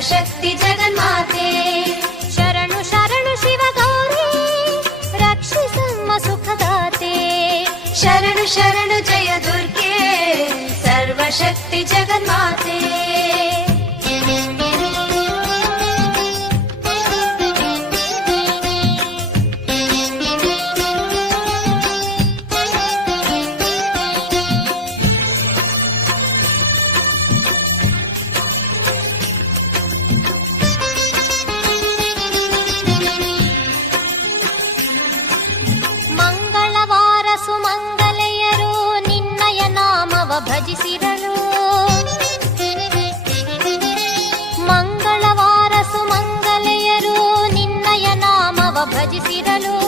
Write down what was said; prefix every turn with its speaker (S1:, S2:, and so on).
S1: शक्ति जगन्माते शरणु शरणु शिव गौरी रक्षिसुखदाते शरणु शरणु जय दुर्गे सर्वशक्ति जगन्माते ಸುಮಂಗಲೆಯರು ನಿನ್ನಯ ನಾಮವ ಭಜಿಸಿದಳು ಮಂಗಳವಾರ ಸುಮಂಗಲೆಯರು ನಿನ್ನಯ ನಾಮವ ಭಜಿಸಿರಲು.